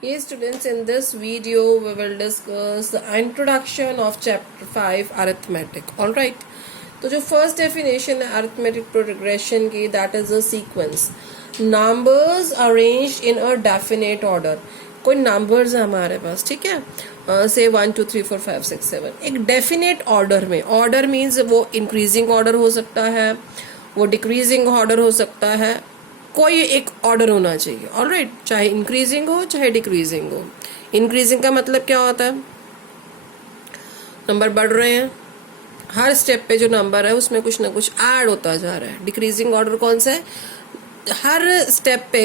Yes, students, in this video we will discuss the introduction of chapter 5 arithmetic. All right. तो जो first definition है arithmetic progression की, that is a sequence, numbers arranged in a definite order. कोई numbers है हमारे पास, ठीक है, से 1 2 3 4 5 6 7 एक डेफिनेट ऑर्डर में. ऑर्डर मीन्स वो इंक्रीजिंग ऑर्डर हो सकता है, वो डिक्रीजिंग ऑर्डर हो सकता है, कोई एक ऑर्डर होना चाहिए. ऑलराइट, चाहे इंक्रीजिंग हो चाहे डिक्रीजिंग हो. इंक्रीजिंग का मतलब क्या होता है? नंबर बढ़ रहे हैं, हर स्टेप पे जो नंबर है उसमें कुछ ना कुछ ऐड होता जा रहा है. डिक्रीजिंग ऑर्डर कौन सा है? हर स्टेप पे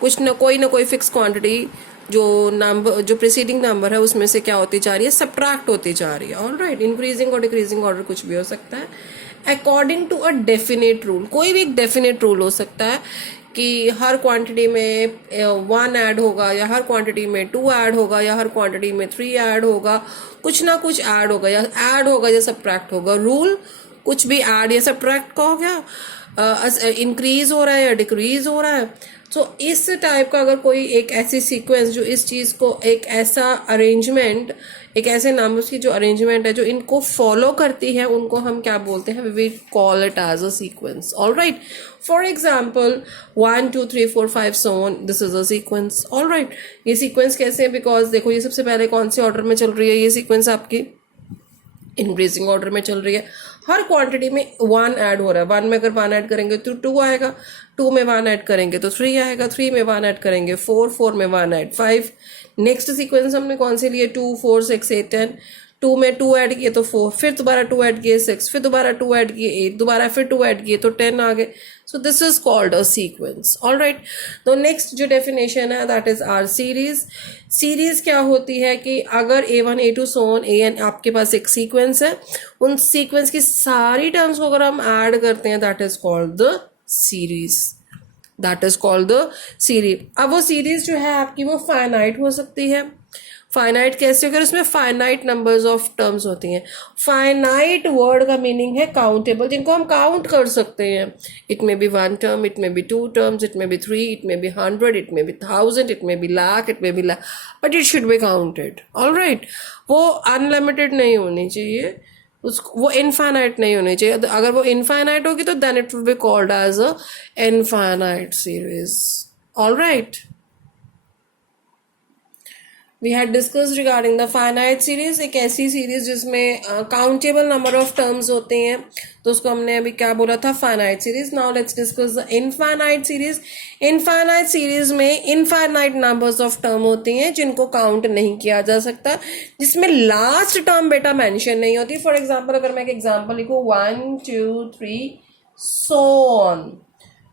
कुछ ना कोई फिक्स क्वांटिटी जो नंबर, जो प्रीसीडिंग नंबर है उसमें से क्या होती जा रही है? सब्ट्रैक्ट होती जा रही है. ऑलराइट, इंक्रीजिंग और डिक्रीजिंग ऑर्डर कुछ भी हो सकता है according to a definite rule. कोई भी एक डेफिनेट रूल हो सकता है कि हर क्वांटिटी में 1 ऐड होगा, या हर क्वांटिटी में 2 ऐड होगा, या हर क्वांटिटी में 3 ऐड होगा. कुछ ना कुछ ऐड होगा, या ऐड होगा या सब्ट्रैक्ट होगा. रूल कुछ भी ऐड या सब्ट्रैक्ट का हो गया, इंक्रीज हो रहा है या डिक्रीज हो रहा है. सो इस टाइप का अगर कोई एक ऐसी सीक्वेंस जो इस चीज को, एक ऐसा अरेंजमेंट, एक ऐसे नंबर्स की जो अरेंजमेंट है जो इनको फॉलो करती है, उनको हम क्या बोलते हैं? We call it as a sequence. Alright, for example 1 2 3 4 5 so on, this is a sequence. Alright, ये सीक्वेंस कैसे है? बिकॉज देखो, ये सबसे पहले कौन से ऑर्डर में चल रही है? ये सीक्वेंस आपकी इंक्रीजिंग ऑर्डर में चल रही है. हर क्वांटिटी में 1 ऐड हो रहा है. 1 में अगर 1 ऐड करेंगे तो 2 आएगा, 2 में 1 ऐड करेंगे तो 3 आएगा, 3 में 1 ऐड करेंगे 4, 4 में 1 ऐड 5. नेक्स्ट सीक्वेंस हमने कौन से लिए? 2 4 6 8 10. 2 में 2 ऐड किए तो 4, फिर दोबारा 2 ऐड किए 6, फिर दोबारा 2 ऐड किए 8, दोबारा फिर 2 ऐड किए तो 10 आ गए. So this is called a sequence. Alright, तो नेक्स्ट जो डेफिनेशन है that is R series. Series क्या होती है कि अगर A1 A2 so on AN आपके पास एक सीक्वेंस है, उन सीक्वेंस की सारी टर्म्स को अगर हम ऐड करते हैं, that is called the series. That is called the series. अब वो सीरीज जो है आपकी, वो फाइनाइट हो सकती है. फाइनाइट कैसे? अगर उसमें फाइनाइट नंबर्स ऑफ टर्म्स होती हैं. फाइनाइट वर्ड का मीनिंग है काउंटेबल, जिनको हम काउंट कर सकते हैं. It may be 1 term, it may be 2 terms, it may be 3, it may be 100, it may be 1000, it may be lakh, it may be lakh, but it should be counted. Alright, वो unlimited नहीं होनी चाहिए, उसको वो infinite नहीं होनी चाहिए. अगर वो इनफाइनाइट होगी तो then it will be called as a infinite series. Alright, we had discuss regarding the finite series. एक ऐसी सीरीज जिसमें काउंटेबल नंबर ऑफ टर्म्स होते हैं, तो उसको हमने अभी क्या बोला था? Finite series. Now let's discuss the infinite series. Infinite series में इनफाइनाइट नंबर्स ऑफ टर्म होती हैं जिनको काउंट नहीं किया जा सकता, जिसमें लास्ट टर्म बेटा मेंशन नहीं होती. फॉर एग्जाम्पल, अगर मैं एक एग्जाम्पल लिखूं 1 2 3 so on,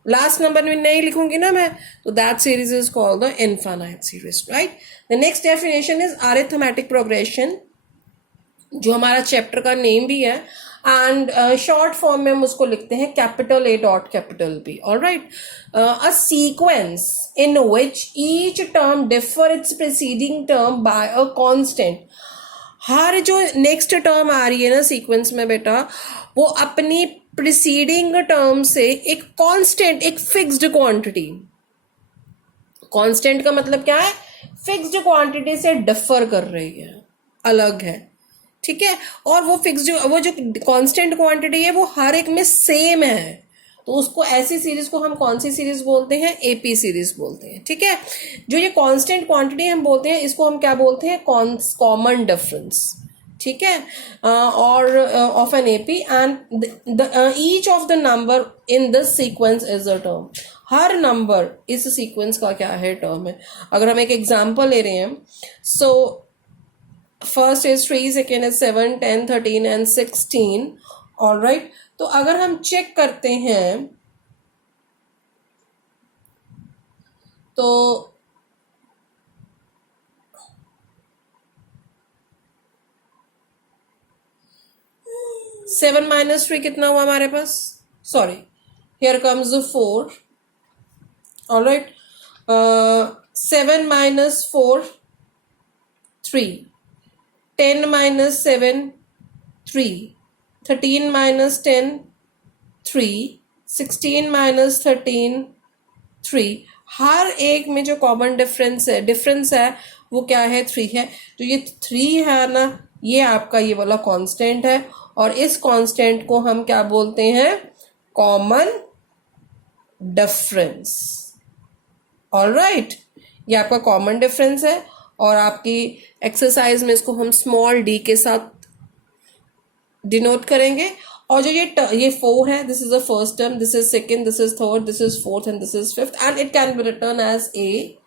लास्ट नंबर में नहीं लिखूंगी ना मैं, तो that series is called the infinite series. Right, the next definition is arithmetic progression, जो हमारा चैप्टर का नेम भी है, एंड शॉर्ट फॉर्म में हम उसको लिखते हैं capital A dot capital B. Alright, a sequence in which each term differ its preceding term by a constant. हर जो नेक्स्ट टर्म आ रही है ना सीक्वेंस में बेटा, वो अपनी प्रीसीडिंग टर्म से एक कांस्टेंट, एक फिक्स्ड क्वांटिटी. कांस्टेंट का मतलब क्या है? फिक्स्ड क्वांटिटी से डिफर कर रही है, अलग है. ठीक है, और वो फिक्स्ड, वो जो कांस्टेंट क्वांटिटी है वो हर एक में सेम है, तो उसको ऐसी सीरीज को हम कौन सी सीरीज बोलते हैं? AP सीरीज बोलते हैं. ठीक है, जो ये कांस्टेंट क्वांटिटी हम बोलते हैं, इसको हम क्या बोलते हैं? Common difference. ठीक है, और of an AP, and each of the number in this sequence is a term. हर नंबर इस सीक्वेंस का क्या है? टर्म है. अगर हम एक एग्जांपल ले रहे हैं, so first is 3, second is 7 10 13 and 16. Alright, तो अगर हम चेक करते हैं तो 7 माइनस 3 कितना हुआ हमारे पास? Sorry, here comes the 4. Alright, 7 minus 4 3, 10 minus 7 3, 13 minus 10 3, 16 minus 13 3. हर एक में जो कॉमन डिफरेंस है वो क्या है, 3 है। तो ये 3 है ना, ये आपका ये वाला कांस्टेंट है, और इस कांस्टेंट को हम क्या बोलते हैं, कॉमन डिफरेंस। ऑलराइट, ये आपका कॉमन डिफरेंस है, और आपकी एक्सरसाइज में इसको हम स्मॉल डी के साथ डिनोट करेंगे। और जो ये 4 है, this is the first term, this is second, this is third, this is fourth and this is fifth, and it can be written as a.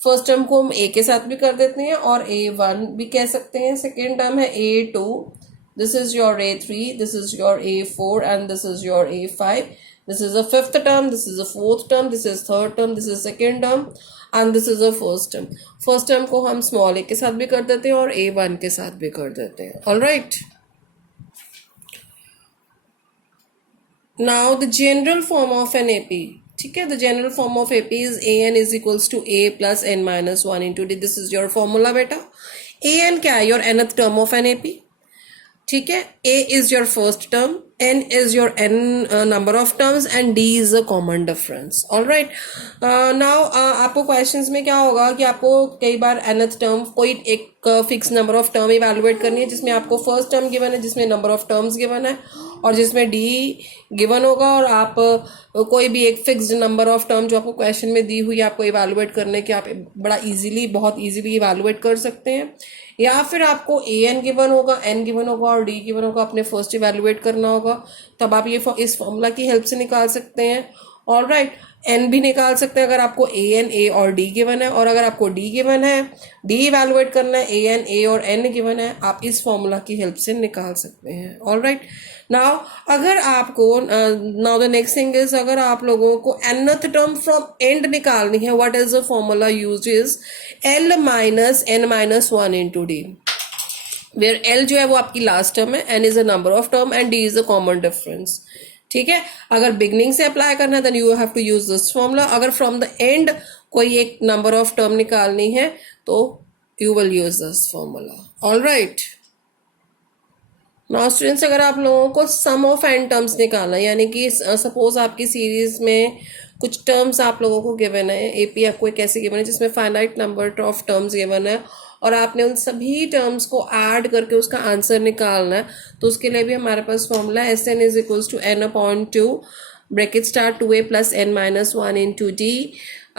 First term को हम ए के साथ भी कर देते हैं और A1 भी कह सकते हैं। सेकेंड टर्म है A2, this is your A3, this is your A4 and this is your A5, this is the fifth term, this is the fourth term, this is third term, this is second term and this is the first term. First term को हम small ए के साथ भी कर देते हैं और A1 के साथ भी कर देते हैं। Alright, now the general form of an AP, ठीक है, the general form of AP is an is equals to a plus n minus 1 into d. this is your formula बेटा। an क्या है, your nth term of an AP, ठीक है। a is your first term, n is your n number of terms and d is a common difference। all right, now आपको questions में क्या होगा कि आपको कई बार nth term कोई एक fix number of term evaluate करनी है, जिसमें आपको फर्स्ट टर्म गिवन है, जिसमें नंबर ऑफ टर्म्स गिवन है, और जिसमें डी गिवन होगा, और आप कोई भी एक फिक्स्ड नंबर ऑफ टर्म जो आपको क्वेश्चन में दी हुई है आपको इवेलुएट करने की, आप बड़ा इजीली, बहुत इजीली इवेलुएट कर सकते हैं। या फिर आपको ए एन गिवन होगा, एन गिवन होगा और डी गिवन होगा, अपने फर्स्ट इवेलुएट करना होगा, तब आप ये इस फॉर्मूला की हेल्प से निकाल सकते हैं। ऑलराइट, एन भी निकाल सकते हैं अगर आपको ए एन, ए और डी गिवन है, और अगर आपको डी गिवन है, डी इवेलुएट करना है, ए एन, ए और एन गिवन है, आप इस फॉर्मूला की हेल्प से निकाल सकते हैं। ऑलराइट, नाउ अगर आपको now the next thing is, अगर आप लोगों को nth टर्म फ्रॉम एंड निकालनी है, what is the formula used is l minus n minus 1 into d, where l जो है वो आपकी लास्ट टर्म है, n is a number of term and d is a common difference. ठीक है, अगर बिगनिंग से अप्लाई करना है then you have to use this formula. अगर फ्रॉम द एंड कोई एक नंबर ऑफ टर्म निकालनी है तो you will use this formula. Alright, now students, अगर आप लोगों को सम ऑफ एन टर्म्स निकालना है, यानी कि सपोज आपकी सीरीज में कुछ टर्म्स आप लोगों को गिवन है, एपी आपको एक ऐसे गिवन है जिसमें finite number of terms given है, और आपने उन सभी टर्म्स को ऐड करके उसका आंसर निकालना है, तो उसके लिए भी हमारे पास formula S N is equals to N upon 2 bracket start 2a plus n minus 1 into d,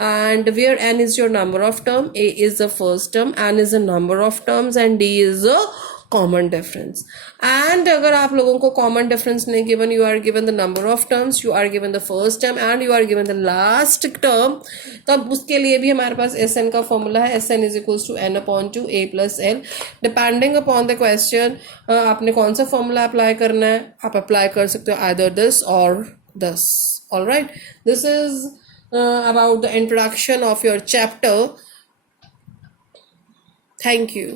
and where n is your number of term, a is the first term, n is the number of terms and d is the common difference। and अगर आप लोगों को common difference नहीं given, you are given the number of terms, you are given the first term and you are given the last term, तब उसके लिए भी हमारे पास Sn का फॉर्मूला है, Sn is equals to n upon 2 a plus l, depending upon the question आपने कौन सा फॉर्मूला अप्लाई करना है, आप अप्लाई कर सकते हो either this or this। all right, this is about the introduction of your chapter। thank you।